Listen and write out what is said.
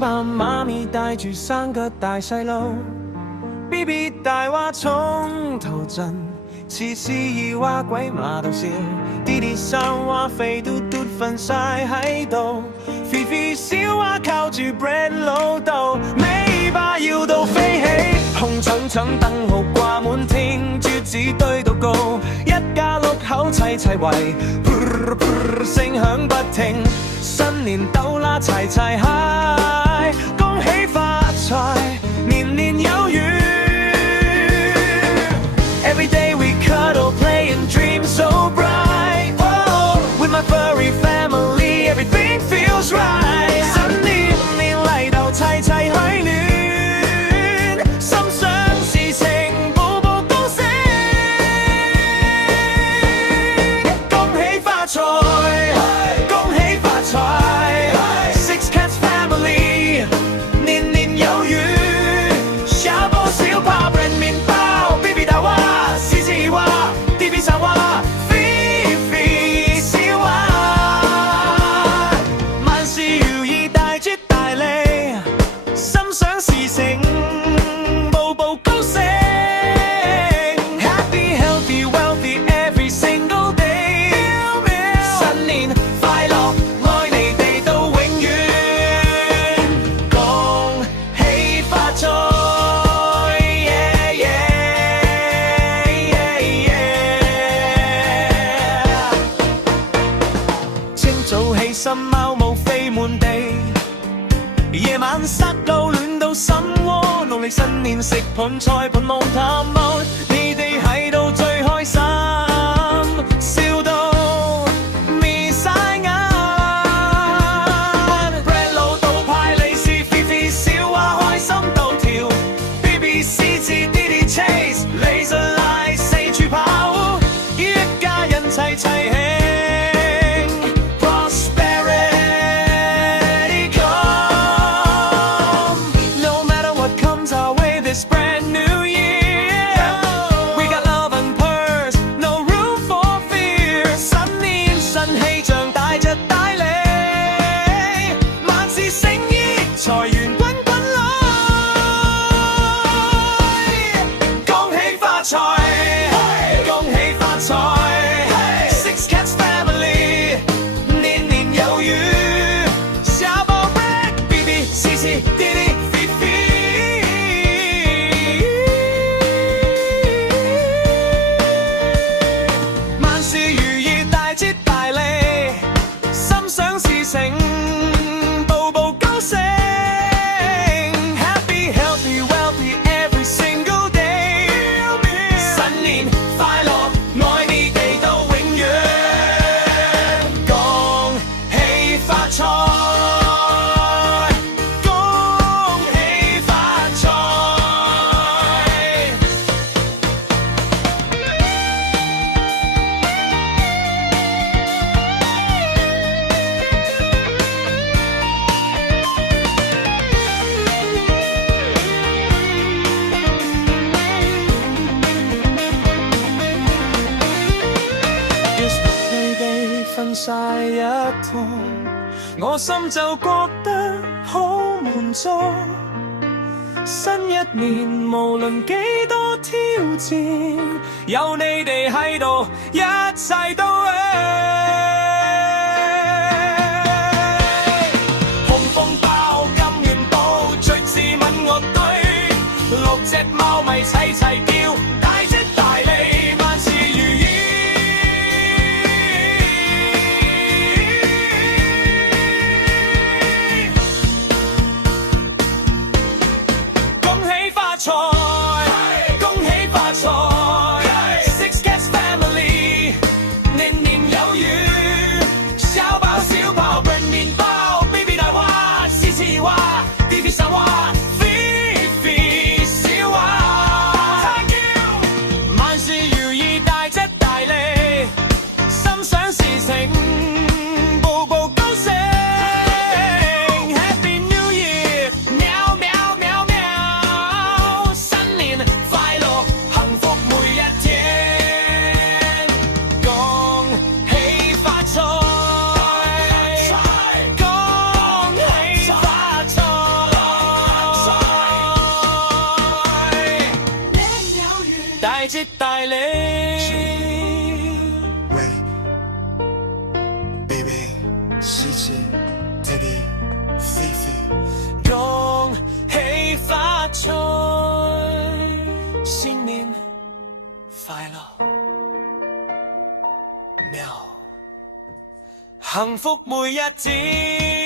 爸媽咪帶住3個大細路 ，BB 大話從頭震，次次二話鬼馬到笑，弟弟3話肥嘟嘟瞓晒喺度，肥肥小話靠住 bread 老豆，尾巴搖到飛起，紅橙橙燈號掛滿天，豬子堆到高，一家6口齊齊圍，聲響不停，新年鬥啦齊齊嗨，恭喜發財，年年有餘。Every day we cuddle, play and dream so bright. Oh, with my furry family, everything feels right. 新年年嚟到齊齊去暖，心想事情步步高升，恭喜發財，恭喜發財。Six Cats Family， 年年有餘，小波小炮 bread 麵包 ，BB 大話。早起身貓毛飛滿地，夜晚塞到暖到心窩，農曆新年食盤菜盤冇淡薄，你哋喺度最開心，笑到眯晒眼 ，bread 老豆派利是，肥肥小話開心到跳 ，BB 獅子弟弟 chase， laser light 四處跑，一家人齊齊起。This brand new year, we got love and purse, no room for fear. 新年新氣象大隻大利，萬事勝意，財源滾滾來，恭喜發財，恭喜發財。Six Cats Family， 年年有餘，小寶貝 BB CC 弟弟。步步高升 ，Happy healthy wealthy every single day。新年快樂，愛你哋到永遠，恭喜發財，恭喜發財。分晒一趟，我心就覺得好滿足。新一年無論幾多挑戰，有你哋喺度，一切都紅風包、金元寶，最自吻樂隊，6隻貓咪齊齊叫，大吉大利，萬事如意。恭喜發財 ，Six Cats Family， 年年有餘，小寶小炮 bread 麵包 ，BB 大話，獅子話，弟弟3話，肥肥小話，萬事如節大利。喂，baby，謝謝 Teddy，Fifi，恭喜發財，新年快樂，喵，幸福每一天。